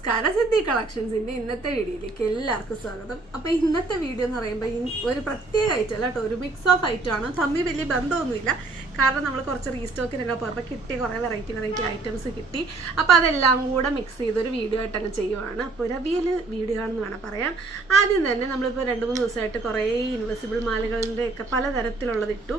നമസ്കാരം സിദ്ധി കളക്ഷൻസിന്റെ ഇന്നത്തെ വീഡിയോയിലേക്ക് എല്ലാവർക്കും സ്വാഗതം. അപ്പൊ ഇന്നത്തെ വീഡിയോ എന്ന് പറയുമ്പോൾ ഒരു പ്രത്യേക ഐറ്റം കേട്ടോ ഒരു മിക്സ് ഓഫ് ഐറ്റം ആണ്. തമ്മിൽ വലിയ ബന്ധമൊന്നുമില്ല. കാരണം നമ്മൾ കുറച്ച് റീസ്റ്റോക്കിനൊക്കെ പോയപ്പോൾ കിട്ടിയ കുറേ വെറൈറ്റി വെറൈറ്റി ഐറ്റംസ് കിട്ടി. അപ്പോൾ അതെല്ലാം കൂടെ മിക്സ് ചെയ്തൊരു വീഡിയോ ആയിട്ട് അങ്ങ് ചെയ്യുവാണ്. അപ്പോൾ ഒരു അവിയൽ വീഡിയോ ആണെന്ന് വേണം പറയാം. ആദ്യം തന്നെ നമ്മളിപ്പോൾ രണ്ട് മൂന്ന് ദിവസമായിട്ട് കുറേ ഇൻവെസിബിൾ മാലകളുടെ ഒക്കെ പലതരത്തിലുള്ളത് ഇട്ടു.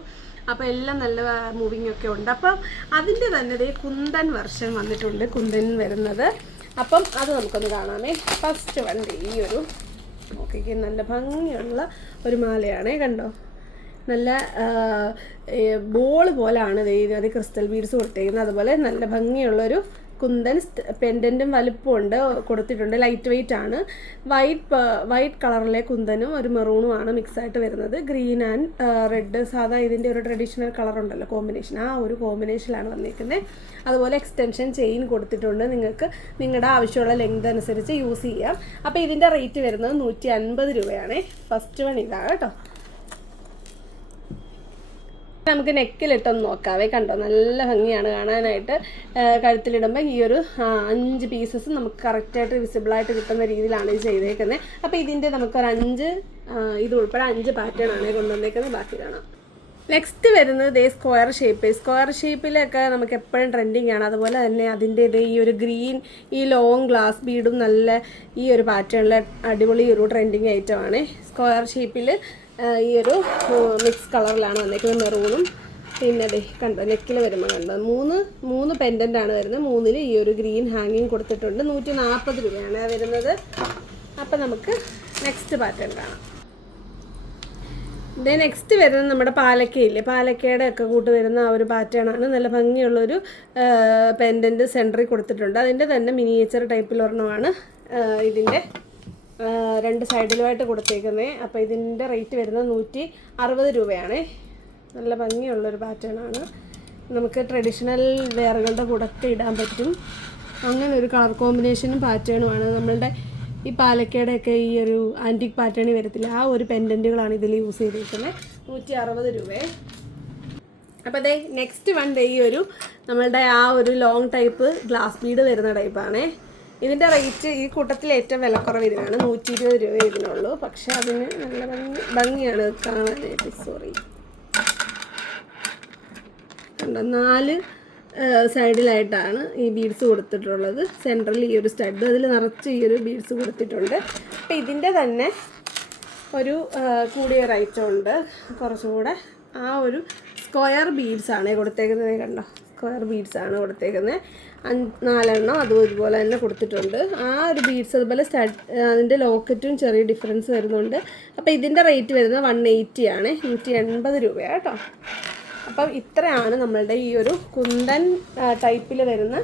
അപ്പോൾ എല്ലാം നല്ല മൂവിങ് ഒക്കെ ഉണ്ട്. അപ്പം അതിന്റെ തന്നെ കുന്തൻ വെർഷൻ വന്നിട്ടുണ്ട്. കുന്തൻ വരുന്നത് അപ്പം അത് നമുക്കൊന്ന് കാണാമേ. ഫസ്റ്റ് വണ്ടി ഈ ഒരു നോക്കിക്ക് നല്ല ഭംഗിയുള്ള ഒരു മാലയാണേ കണ്ടോ? നല്ല ബോൾ പോലാണ് ദേ അത് ക്രിസ്റ്റൽ ബീഡ്സ് കൊടുത്തേക്കുന്നത് അതുപോലെ നല്ല ഭംഗിയുള്ളൊരു കുന്തൻ പെൻഡന്റും വലുപ്പമുണ്ട് കൊടുത്തിട്ടുണ്ട്. ലൈറ്റ് വെയിറ്റ് ആണ്. വൈറ്റ് വൈറ്റ് കളറിലെ കുന്തനും ഒരു മെറൂണും ആണ് മിക്സ് ആയിട്ട് വരുന്നത്. ഗ്രീൻ ആൻഡ് റെഡ് സാധാ ഇതിന്റെ ഒരു ട്രഡീഷണൽ കളർ ഉണ്ടല്ലോ കോമ്പിനേഷൻ ആ ഒരു കോമ്പിനേഷനിലാണ് വന്നിരിക്കുന്നത് അതുപോലെ എക്സ്റ്റൻഷൻ ചെയിൻ കൊടുത്തിട്ടുണ്ട് നിങ്ങൾക്ക്. നിങ്ങളുടെ ആവശ്യമുള്ള ലെങ്ത് അനുസരിച്ച് യൂസ് ചെയ്യാം. അപ്പോൾ ഇതിന്റെ റേറ്റ് വരുന്നത് നൂറ്റി അൻപത് രൂപയാണ്. ഫസ്റ്റ് വൺ ഇതാണ് കേട്ടോ. നമുക്ക് നെക്കിലിട്ടൊന്ന് നോക്കാവേ കണ്ടോ? നല്ല ഭംഗിയാണ് കാണാനായിട്ട്. കഴുത്തിലിടുമ്പോൾ ഈ ഒരു അഞ്ച് പീസസ് നമുക്ക് കറക്റ്റായിട്ട് വിസിബിളായിട്ട് കിട്ടുന്ന രീതിയിലാണ് ഇത് ചെയ്തേക്കുന്നത് അപ്പോൾ ഇതിന്റെ നമുക്കൊരു അഞ്ച് ഇത് ഉൾപ്പെടെ അഞ്ച് പാറ്റേൺ ആണ് കൊണ്ടുവന്നേക്കുന്നത് ബാക്കി കാണാം. നെക്സ്റ്റ് വരുന്നത് ദേ സ്ക്വയർ ഷേപ്പ് സ്ക്വയർ ഷേപ്പിലൊക്കെ നമുക്ക് എപ്പോഴും ട്രെൻഡിങ് ആണ്. അതുപോലെ തന്നെ അതിന്റെ ഇത് ഈ ഒരു ഗ്രീൻ ഈ ലോങ് ഗ്ലാസ് ബീഡും നല്ല ഈ ഒരു പാറ്റേണിലെ അടിപൊളി ഒരു ട്രെൻഡിങ് ഐറ്റമാണ് സ്ക്വയർ ഷേപ്പിൽ ഈ ഒരു മിക്സ് കളറിലാണ് വന്നേക്കുന്നത് മെറൂണും. പിന്നെ അതെ കണ്ടോ നെക്കിൽ വരുമ്പോൾ കണ്ടോ മൂന്ന് മൂന്ന് പെൻഡന്റ് ആണ് വരുന്നത്. മൂന്നിൽ ഈ ഒരു ഗ്രീൻ ഹാങ്ങിങ് കൊടുത്തിട്ടുണ്ട്. നൂറ്റി നാൽപ്പത് രൂപയാണ് വരുന്നത്. അപ്പം നമുക്ക് നെക്സ്റ്റ് പാറ്റേൺ കാണാം. ദേ നെക്സ്റ്റ് വരുന്നത് നമ്മുടെ പാലക്കയില്ലേ? പാലക്കയുടെ ഒക്കെ കൂട്ട് വരുന്ന ആ ഒരു പാറ്റേണാണ് നല്ല ഭംഗിയുള്ളൊരു പെൻഡന്റ് സെന്ററിൽ കൊടുത്തിട്ടുണ്ട്. അതിന്റെ തന്നെ മിനിയേച്ചർ ടൈപ്പിൽ ഒരെണ്ണമാണ് ഇതിന്റെ രണ്ട് സൈഡിലുമായിട്ട് കൊടുത്തേക്കുന്നത് അപ്പോൾ ഇതിന്റെ റേറ്റ് വരുന്നത് നൂറ്റി അറുപത് രൂപയാണ്. നല്ല ഭംഗിയുള്ളൊരു പാറ്റേണാണ് നമുക്ക് ട്രഡീഷണൽ വെയറുകളുടെ കൂടൊക്കെ ഇടാൻ പറ്റും. അങ്ങനെ ഒരു കളർ കോമ്പിനേഷനും പാറ്റേണുമാണ് നമ്മളുടെ ഈ പാലക്കയുടെയൊക്കെ ഈ ഒരു ആന്റിക് പാറ്റേണിൽ വരത്തില്ല. ആ ഒരു പെൻഡന്റുകളാണ് ഇതിൽ യൂസ് ചെയ്തിരിക്കുന്നത് നൂറ്റി അറുപത് രൂപയെ അപ്പോൾ അതെ നെക്സ്റ്റ് വൺ ഡേ ഈ ഒരു നമ്മളുടെ ആ ഒരു ലോങ് ടൈപ്പ് ഗ്ലാസ് ബീഡ് വരുന്ന ടൈപ്പാണേ ഇതിന്റെ റേറ്റ് ഈ കൂട്ടത്തിൽ ഏറ്റവും വിലക്കുറവ് ഇതിനാണ്. നൂറ്റി ഇരുപത് രൂപ ഇതിനുള്ളൂ. പക്ഷേ അതിന് നല്ല ഭംഗി ഭംഗിയാണ് കാണാനായിട്ട്. സോറി കണ്ടോ? നാല് സൈഡിലായിട്ടാണ് ഈ ബീഡ്സ് കൊടുത്തിട്ടുള്ളത്. സെൻട്രൽ ഈ ഒരു സ്റ്റഡ് അതിൽ നിറച്ച് ഈ ഒരു ബീഡ്സ് കൊടുത്തിട്ടുണ്ട്. അപ്പോൾ ഇതിന്റെ തന്നെ ഒരു കൂടിയ റൈറ്റം ഉണ്ട്. കുറച്ചുകൂടെ ആ ഒരു സ്ക്വയർ ബീഡ്സ് ആണ് കൊടുത്തേക്കുന്നത്. കണ്ടോ? സ്ക്വയർ ബീഡ്സ് ആണ് കൊടുത്തേക്കുന്നത്. നാലെണ്ണം അതും ഇതുപോലെ തന്നെ കൊടുത്തിട്ടുണ്ട്. ആ ഒരു ബീഡ്സ് അതുപോലെ സ്റ്റഡ് അതിന്റെ ലോക്കറ്റും ചെറിയ ഡിഫറൻസ് വരുന്നുണ്ട്. അപ്പോൾ ഇതിന്റെ റേറ്റ് വരുന്നത് വൺ എയ്റ്റി ആണ്. നൂറ്റി എൺപത് രൂപയാണ് കേട്ടോ. അപ്പം ഇത്രയാണ് നമ്മളുടെ ഈ ഒരു കുന്തൻ ടൈപ്പിൽ വരുന്ന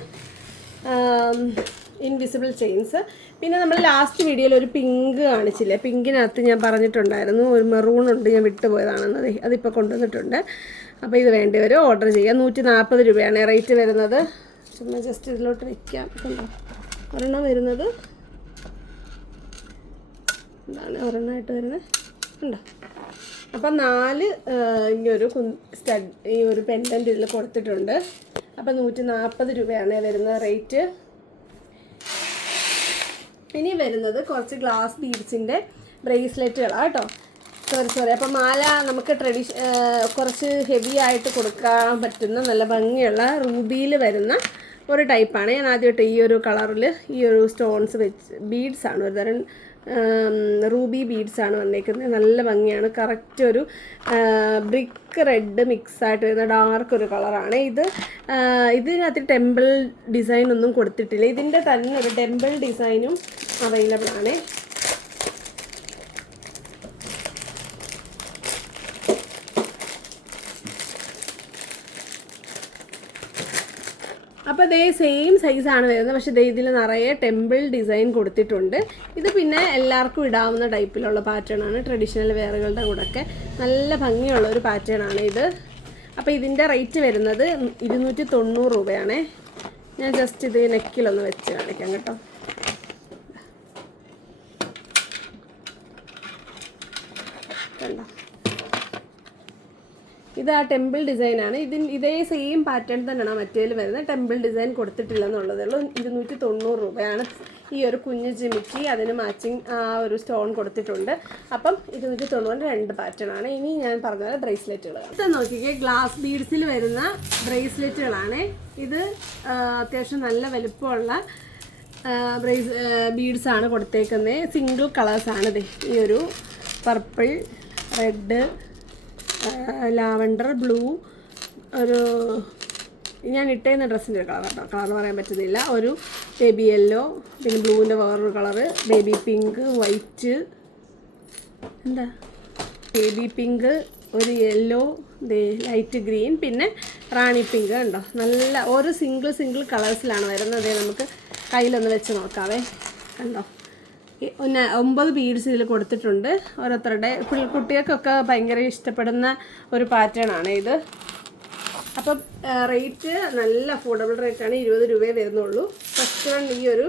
ഇൻവിസിബിൾ ചെയിൻസ് പിന്നെ നമ്മൾ ലാസ്റ്റ് വീഡിയോയിൽ ഒരു പിങ്ക് കാണിച്ചില്ലേ? പിങ്കിനകത്ത് ഞാൻ പറഞ്ഞിട്ടുണ്ടായിരുന്നു. ഒരു മെറൂൺ ഉണ്ട് ഞാൻ വിട്ടുപോയതാണെന്ന് ദേ അതിപ്പോൾ കൊണ്ടുവന്നിട്ടുണ്ട്. അപ്പോൾ ഇത് വേണ്ടി വരും. ഓർഡർ ചെയ്യാം. നൂറ്റി നാൽപ്പത് രൂപയാണ് റേറ്റ് വരുന്നത്. ചുമ്മാ ജസ്റ്റ് ഇതിലോട്ട് വെക്കാം. കണ്ടോ? ഒരെണ്ണം വരുന്നത് എന്താണ് ഒരെണ്ണമായിട്ട് വരുന്നത്? ഉണ്ടോ അപ്പം നാല് ഈ ഒരു സ്റ്റഡ് ഈ ഒരു പെൻഡന്റ് ഇതിൽ കൊടുത്തിട്ടുണ്ട്. അപ്പം നൂറ്റി നാൽപ്പത് രൂപയാണ് വരുന്ന റേറ്റ് ഇനി വരുന്നത് കുറച്ച് ഗ്ലാസ് ബീഡ്സിന്റെ ബ്രേസ്ലെറ്റുകളാണ് കേട്ടോ. സോറി സോറി അപ്പം മാല നമുക്ക് ട്രഡീഷ കുറച്ച് ഹെവി ആയിട്ട് കൊടുക്കാൻ പറ്റുന്ന നല്ല ഭംഗിയുള്ള റൂബിയിൽ വരുന്ന ഒരു ടൈപ്പാണ്. ഞാൻ ആദ്യമായിട്ട് ഈ ഒരു കളറിൽ ഈ ഒരു സ്റ്റോൺസ് വെച്ച് ബീഡ്സാണ് ഒരു തരം റൂബി ബീഡ്സ് ആണ് വന്നേക്കുന്നത്. നല്ല ഭംഗിയാണ്. കറക്റ്റ് ഒരു ബ്രിക്ക് റെഡ് മിക്സ് ആയിട്ട് വരുന്ന ഡാർക്ക് ഒരു കളറാണ്. ഇത് ഇതിനകത്ത് ടെമ്പിൾ ഡിസൈൻ ഒന്നും കൊടുത്തിട്ടില്ല. ഇതിന്റെ തന്നെ ഒരു ടെമ്പിൾ ഡിസൈനും അവൈലബിൾ ആണ്. അപ്പോൾ ദേ സെയിം സൈസാണ് വരുന്നത്. പക്ഷേ ദേ ഇതിൽ നിറയെ ടെമ്പിൾ ഡിസൈൻ കൊടുത്തിട്ടുണ്ട്. ഇത് പിന്നെ എല്ലാവർക്കും ഇടാവുന്ന ടൈപ്പിലുള്ള പാറ്റേൺ ആണ്. ട്രഡീഷണൽ വെയറുകളുടെ കൂടെയൊക്കെ നല്ല ഭംഗിയുള്ള ഒരു പാറ്റേൺ ആണ് ഇത്. അപ്പോൾ ഇതിന്റെ റേറ്റ് വരുന്നത് ഇരുന്നൂറ്റി തൊണ്ണൂറ് രൂപയാണേ. ഞാൻ ജസ്റ്റ് ഇത് നെക്കിലൊന്ന് വെച്ച് കാണിക്കാം കേട്ടോ. കണ്ടോ? ഇത് ആ ടെമ്പിൾ ഡിസൈൻ ആണ്. ഇതിന് ഇതേ സെയിം പാറ്റേൺ തന്നെയാണ് മറ്റേതിൽ വരുന്നത്. ടെമ്പിൾ ഡിസൈൻ കൊടുത്തിട്ടില്ല എന്നുള്ളതേ ഉള്ളൂ. ഇരുന്നൂറ്റി തൊണ്ണൂറ് രൂപയാണ് ഈ ഒരു കുഞ്ഞു ജിമിക്കി അതിന് മാച്ചിങ് ആ ഒരു സ്റ്റോൺ കൊടുത്തിട്ടുണ്ട്. അപ്പം ഇരുന്നൂറ്റി തൊണ്ണൂറ് രണ്ട് പാറ്റേൺ ആണ്. ഇനി ഞാൻ പറഞ്ഞ പോലെ ബ്രേസ്ലെറ്റുകൾ ഇത് നോക്കിക്കേ ഗ്ലാസ് ബീഡ്സിൽ വരുന്ന ബ്രേസ്ലെറ്റുകളാണ് ഇത് അത്യാവശ്യം നല്ല വലുപ്പമുള്ള ബ്രേസ് ബീഡ്സ് ആണ് കൊടുത്തേക്കുന്നത് സിംഗിൾ കളേഴ്സാണ് ഇത് ഈ ഒരു പർപ്പിൾ റെഡ് ലാവണ്ടർ ബ്ലൂ ഒരു ഞാൻ ഇട്ടേന്ന ഡ്രസ്സിന്റെ ഒരു കളർ കേട്ടോ കളർ പറയാൻ പറ്റുന്നില്ല. ഒരു ബേബി യെല്ലോ പിന്നെ ബ്ലൂവിന്റെ വേറൊരു കളറ് ബേബി പിങ്ക് വൈറ്റ് എന്താ? ബേബി പിങ്ക് ഒരു യെല്ലോ ലൈറ്റ് ഗ്രീൻ പിന്നെ റാണി പിങ്ക് ഉണ്ടോ നല്ല ഓരോ സിംഗിൾ സിംഗിൾ കളേഴ്സിലാണ് വരുന്നത്. നമുക്ക് കയ്യിലൊന്ന് വെച്ച് നോക്കാവേ. കണ്ടോ? ഒമ്പത് ബീഡ്സ് ഇതിൽ കൊടുത്തിട്ടുണ്ട്. ഓരോരുത്തരുടെ കുട്ടികൾക്കൊക്കെ ഭയങ്കര ഇഷ്ടപ്പെടുന്ന ഒരു പാറ്റേൺ ആണ് ഇത്. അപ്പം റേറ്റ് നല്ല അഫോർഡബിൾ റേറ്റാണ് ഇരുപത് രൂപയെ വരുന്നുള്ളൂ. ഫസ്റ്റ് വൺ ഈ ഒരു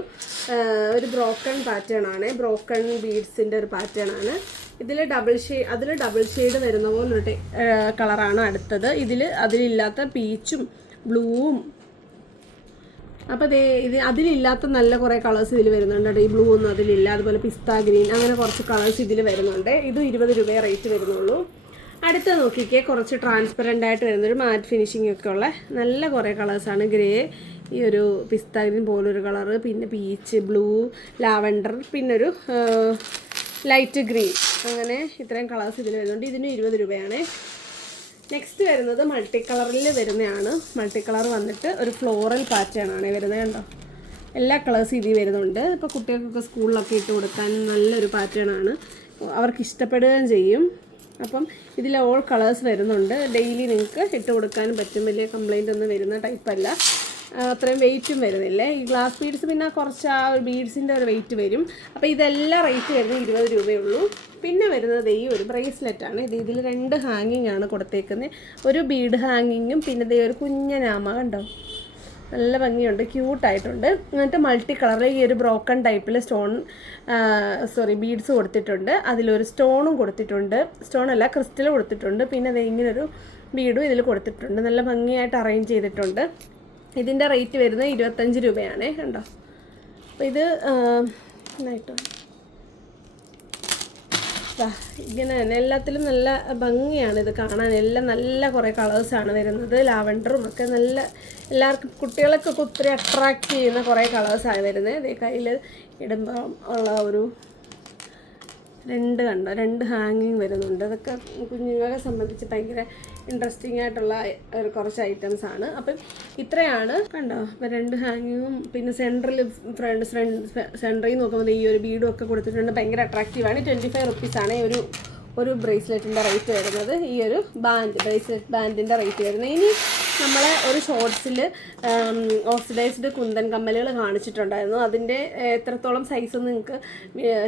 ഒരു ബ്രോക്കൺ പാറ്റേൺ ആണ്. ബ്രോക്കൺ ബീഡ്സിന്റെ ഒരു പാറ്റേൺ ആണ്. ഇതിൽ ഡബിൾ ഷെയ്ഡ് അതിൽ ഡബിൾ ഷെയ്ഡ് വരുന്ന പോലൊരു കളറാണ് അടുത്തത്. ഇതിൽ അതിലില്ലാത്ത പീച്ചും ബ്ലൂവും അപ്പോൾ ദേ ഇത് അതിലില്ലാത്ത നല്ല കുറേ കളേഴ്സ് ഇതിൽ വരുന്നുണ്ട് കേട്ടോ. ഈ ബ്ലൂ ഒന്നും അതിലില്ല അതുപോലെ പിസ്ത ഗ്രീൻ അങ്ങനെ കുറച്ച് കളേഴ്സ് ഇതിൽ വരുന്നുണ്ട്. ഇത് ഇരുപത് രൂപയെ റേറ്റ് വരുന്നുള്ളൂ. അടുത്ത നോക്കിക്കേ കുറച്ച് ട്രാൻസ്പെറന്റ് ആയിട്ട് വരുന്നൊരു മാറ്റ് ഫിനിഷിംഗ് ഒക്കെ ഉള്ള നല്ല കുറേ കളേഴ്സാണ് ഗ്രേ ഈ ഒരു പിസ്ത ഗ്രീൻ പോലൊരു കളറ് പിന്നെ പീച്ച് ബ്ലൂ ലാവൻഡർ പിന്നൊരു ലൈറ്റ് ഗ്രീൻ അങ്ങനെ ഇത്രയും കളേഴ്സ് ഇതിൽ വരുന്നുണ്ട്. ഇതിന് ഇരുപത് രൂപയാണ്. നെക്സ്റ്റ് വരുന്നത് മൾട്ടി കളറിൽ വരുന്നതാണ് മൾട്ടി കളർ വന്നിട്ട് ഒരു ഫ്ലോറൽ പാറ്റേൺ ആണ്. വരുന്നത് കണ്ടോ? എല്ലാ കളേഴ്സും ഇതിൽ വരുന്നുണ്ട്. ഇപ്പോൾ കുട്ടികൾക്കൊക്കെ സ്കൂളിലൊക്കെ ഇട്ട് കൊടുക്കാൻ നല്ലൊരു പാറ്റേൺ ആണ്. അവർക്ക് ഇഷ്ടപ്പെടുകയും ചെയ്യും. അപ്പം ഇതിൽ ഓൾ കളേഴ്സ് വരുന്നുണ്ട്. ഡെയിലി നിങ്ങൾക്ക് ഇട്ട് കൊടുക്കാനും പറ്റും. വലിയ കംപ്ലൈന്റ് ഒന്നും വരുന്ന ടൈപ്പല്ല അത്രയും വെയിറ്റും വരുന്നില്ലേ. ഈ ഗ്ലാസ് ബീഡ്സ് പിന്നെ കുറച്ച് ആ ഒരു ബീഡ്സിന്റെ ഒരു വെയിറ്റ് വരും. അപ്പോൾ ഇതെല്ലാം റേറ്റ് വരുന്നത് ഇരുപത് രൂപയുള്ളൂ പിന്നെ വരുന്നത് ഈ ഒരു ബ്രേസ്ലെറ്റ് ആണ്. ഇത് ഇതിൽ രണ്ട് ഹാങ്ങിങ് ആണ് കൊടുത്തേക്കുന്നത് ഒരു ബീഡ് ഹാങ്ങിങ്ങും പിന്നെ ഇതേ ഒരു കുഞ്ഞനാമ കണ്ടോ? നല്ല ഭംഗിയുണ്ട്. ക്യൂട്ടായിട്ടുണ്ട് എന്നിട്ട് മൾട്ടി കളറിൽ ഈ ഒരു ബ്രോക്കൺ ടൈപ്പിൽ സ്റ്റോൺ സോറി ബീഡ്സ് കൊടുത്തിട്ടുണ്ട്. അതിലൊരു സ്റ്റോണും കൊടുത്തിട്ടുണ്ട്. സ്റ്റോൺ അല്ല ക്രിസ്റ്റൽ കൊടുത്തിട്ടുണ്ട്. പിന്നെ അത് ഇങ്ങനൊരു ബീഡും ഇതിൽ കൊടുത്തിട്ടുണ്ട്. നല്ല ഭംഗിയായിട്ട് അറേഞ്ച് ചെയ്തിട്ടുണ്ട്. ഇതിന്റെ റേറ്റ് വരുന്നത് ഇരുപത്തഞ്ച് രൂപയാണ്. കണ്ടോ? അപ്പോൾ ഇത് ആ, നന്നായിട്ട് ദാ, ഇങ്ങനെ തന്നെ എല്ലാത്തിലും നല്ല ഭംഗിയാണ് ഇത് കാണാൻ. എല്ലാം നല്ല കുറേ കളേഴ്സാണ് വരുന്നത്. ലാവൻഡറും ഒക്കെ നല്ല എല്ലാവർക്കും കുട്ടികളൊക്കെ ഒത്തിരി അട്രാക്റ്റ് ചെയ്യുന്ന കുറേ കളേഴ്സാണ് വരുന്നത്. ഇതേ കയ്യിൽ ഇടുമ്പോൾ ഉള്ള ഒരു രണ്ട് കണ്ടോ? രണ്ട് ഹാങ്ങിങ് വരുന്നുണ്ട്. അതൊക്കെ കുഞ്ഞുങ്ങളെ സംബന്ധിച്ച് ഭയങ്കര ഇൻട്രസ്റ്റിംഗ് ആയിട്ടുള്ള കുറച്ച് ഐറ്റംസ് ആണ്. അപ്പം ഇത്രയാണ്. കണ്ടോ? രണ്ട് ഹാങ്ങിങ്ങും പിന്നെ സെൻട്രൽ ഫ്രണ്ട് ഫ്രണ്ട് സെൻട്രിൽ നോക്കുമ്പോൾ ഈ ഒരു ബീഡും ഒക്കെ കൊടുത്തിട്ടുണ്ട്. ഭയങ്കര അട്രാക്റ്റീവാണ് ട്വന്റി ഫൈവ് റുപ്പീസാണ് ഈ ഒരു ഒരു ബ്രേസ്ലെറ്റിന്റെ റേറ്റ് വരുന്നത് ഈ ഒരു ബാൻഡ് ബ്രേസ്ലെറ്റ് ബാൻഡിന്റെ റേറ്റ് വരുന്നത്. ഇനി നമ്മൾ ഒരു ഷോർട്സിൽ ഓക്സിഡൈസ്ഡ് കുന്തൻ കമ്മലുകൾ കാണിച്ചിട്ടുണ്ടായിരുന്നു. അതിന്റെ എത്രത്തോളം സൈസ് നിങ്ങൾക്ക്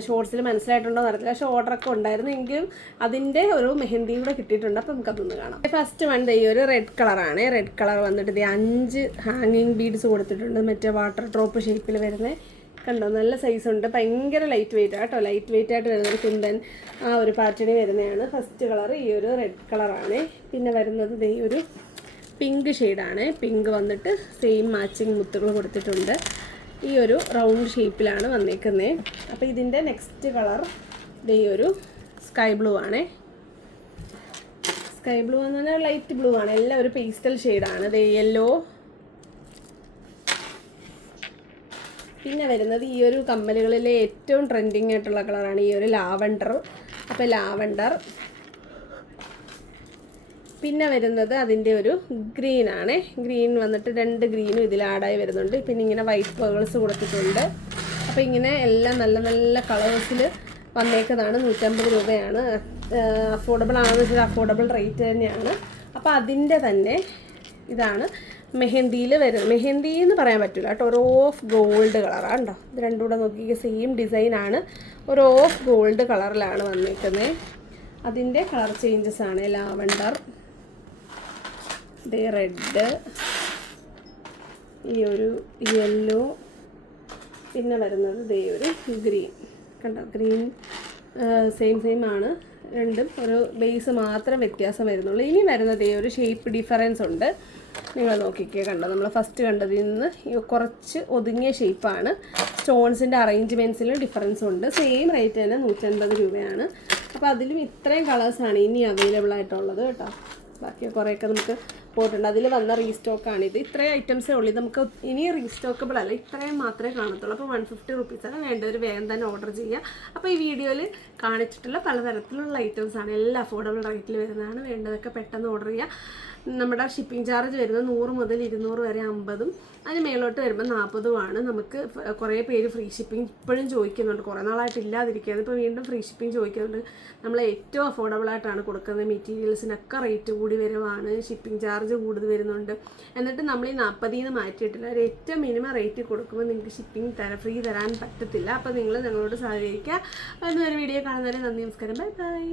ഷോർട്സിൽ മനസ്സിലായിട്ടുണ്ടോ അറിയില്ല പക്ഷേ ഓർഡറൊക്കെ ഉണ്ടായിരുന്നു. എങ്കിലും അതിന്റെ ഒരു മെഹന്തിയും കൂടെ കിട്ടിയിട്ടുണ്ട്. അപ്പോൾ നമുക്കതൊന്ന് കാണാം. ഫസ്റ്റ് വൺ ഈ ഒരു റെഡ് കളറാണ് റെഡ് കളർ വന്നിട്ട് ഇത് അഞ്ച് ഹാങ്ങിങ് ബീഡ്സ് കൊടുത്തിട്ടുണ്ട്. മറ്റേ വാട്ടർ ഡ്രോപ്പ് ഷേപ്പിൽ വരുന്നത് കണ്ടോ? നല്ല സൈസ് ഉണ്ട്. ഭയങ്കര ലൈറ്റ് വെയിറ്റ് ആട്ടോ ലൈറ്റ് വെയിറ്റ് ആയിട്ട് വരുന്ന ഒരു കുന്തൻ ആ ഒരു പാറ്റേണിൽ വരുന്നതാണ്. ഫസ്റ്റ് കളർ ഈ ഒരു റെഡ് കളറാണ് പിന്നെ വരുന്നത് ഈ ഒരു പിങ്ക് ഷെയ്ഡാണ് പിങ്ക് വന്നിട്ട് സെയിം മാച്ചിങ് മുത്തുകൾ കൊടുത്തിട്ടുണ്ട്. ഈ ഒരു റൗണ്ട് ഷേപ്പിലാണ് വന്നേക്കുന്നത് അപ്പോൾ ഇതിന്റെ നെക്സ്റ്റ് കളർ ഈ ഒരു സ്കൈ ബ്ലൂ ആണ്. സ്കൈ ബ്ലൂ എന്ന് പറഞ്ഞാൽ ലൈറ്റ് ബ്ലൂ ആണ്. എല്ലാം ഒരു പേസ്റ്റൽ ഷെയ്ഡാണ് ദേ യെല്ലോ പിന്നെ വരുന്നത് ഈ ഒരു കമ്മലുകളിലെ ഏറ്റവും ട്രെൻഡിങ് ആയിട്ടുള്ള കളറാണ് ഈ ഒരു ലാവണ്ടർ. അപ്പോൾ ലാവണ്ടർ. പിന്നെ വരുന്നത് അതിന്റെ ഒരു ഗ്രീൻ ആണ്. ഗ്രീൻ വന്നിട്ട് രണ്ട് ഗ്രീനും ഇതിൽ ആഡായി വരുന്നുണ്ട്. പിന്നെ ഇങ്ങനെ വൈറ്റ് പേൾസ് കൊടുത്തിട്ടുണ്ട്. അപ്പോൾ ഇങ്ങനെ എല്ലാം നല്ല നല്ല കളേഴ്സിൽ വന്നേക്കുന്നതാണ്. നൂറ്റമ്പത് രൂപയാണ്. അഫോർഡബിൾ ആണെന്ന് വെച്ചാൽ അഫോർഡബിൾ റേറ്റ് തന്നെയാണ്. അപ്പോൾ അതിന്റെ തന്നെ ഇതാണ് മെഹന്തിയിൽ വരുന്നത് മെഹന്തി എന്ന് പറയാൻ പറ്റില്ല കേട്ടോ. ഒരു ഓഫ് ഗോൾഡ് കളറാണ് കേട്ടോ ഇത് രണ്ടും കൂടെ നോക്കിയാൽ സെയിം ഡിസൈനാണ് ഒരു ഓഫ് ഗോൾഡ് കളറിലാണ് വന്നിരിക്കുന്നത് അതിന്റെ കളർ ചേഞ്ചസ് ആണ്. ലാവണ്ടർ. ദേ റെഡ് ഈ ഒരു യെല്ലോ പിന്നെ വരുന്നത് ദേ ഒരു ഗ്രീൻ കണ്ടോ? ഗ്രീൻ സെയിം സെയിം ആണ്. രണ്ടും ഒരു ബേസ് മാത്രം വ്യത്യാസം വരുന്നുള്ളൂ. ഇനി വരുന്നത് ഒരു ഷേപ്പ് ഡിഫറൻസ് ഉണ്ട്. നിങ്ങൾ നോക്കിക്കേ കണ്ടോ? നമ്മൾ ഫസ്റ്റ് കണ്ടതിൽ നിന്ന് കുറച്ച് ഒതുങ്ങിയ ഷേപ്പാണ് സ്റ്റോൺസിന്റെ അറേഞ്ച്മെന്റ്സിൽ ഡിഫറൻസ് ഉണ്ട്. സെയിം റേറ്റ് തന്നെ നൂറ്റൻപത് രൂപയാണ്. അപ്പോൾ അതിലും ഇത്രയും കളേഴ്സാണ് ഇനി അവൈലബിൾ ആയിട്ടുള്ളത് കേട്ടോ. ബാക്കി കുറേയൊക്കെ നമുക്ക് പോയിട്ടുണ്ട്. അതിൽ വന്ന റീസ്റ്റോക്കാണ്. ഇത് ഇത്രയും ഐറ്റംസേ ഉള്ളൂ. നമുക്ക് ഇനി റീസ്റ്റോക്കബിൾ അല്ല. ഇത്രയും മാത്രമേ കാണത്തുള്ളൂ. അപ്പോൾ വൺ ഫിഫ്റ്റി റുപ്പീസാണ് വേണ്ടവർ വേഗം തന്നെ ഓർഡർ ചെയ്യുക. അപ്പോൾ ഈ വീഡിയോയിൽ കാണിച്ചിട്ടുള്ള പലതരത്തിലുള്ള ഐറ്റംസ് ആണ്. എല്ലാം അഫോർഡബിൾ റേറ്റിൽ വരുന്നതാണ്. വേണ്ടതൊക്കെ പെട്ടെന്ന് ഓർഡർ ചെയ്യുക. നമ്മുടെ ഷിപ്പിംഗ് ചാർജ് വരുന്നത് നൂറ് മുതൽ ഇരുന്നൂറ് വരെ അമ്പതും അതിന് മേലോട്ട് വരുമ്പോൾ നാൽപ്പതുമാണ് നമുക്ക് കുറേ പേര് ഫ്രീ ഷിപ്പിംഗ് ഇപ്പോഴും ചോദിക്കുന്നുണ്ട്. കുറേ നാളായിട്ട് ഇല്ലാതിരിക്കുകയാണ്. ഇപ്പോൾ വീണ്ടും ഫ്രീ ഷിപ്പിംഗ് ചോദിക്കുന്നുണ്ട്. നമ്മൾ ഏറ്റവും അഫോർഡബിൾ ആയിട്ടാണ് കൊടുക്കുന്നത്. മെറ്റീരിയൽസിനൊക്കെ റേറ്റ് കൂടി വരുവാണ്. ഷിപ്പിംഗ് ചാർജ് കൂടുതൽ വരുന്നുണ്ട്. എന്നിട്ട് നമ്മൾ ഈ നാൽപ്പതിൽ നിന്ന് മാറ്റിയിട്ടില്ല. ഒരു ഏറ്റവും മിനിമം റേറ്റ് കൊടുക്കുമ്പോൾ നിങ്ങൾക്ക് ഷിപ്പിംഗ് തരാൻ ഫ്രീ തരാൻ പറ്റത്തില്ല. അപ്പോൾ നിങ്ങൾ ഞങ്ങളോട് സഹകരിക്കുക. എന്നൊരു വീഡിയോ കാണുന്നവരെ നന്ദി നമസ്കാരം. Bye bye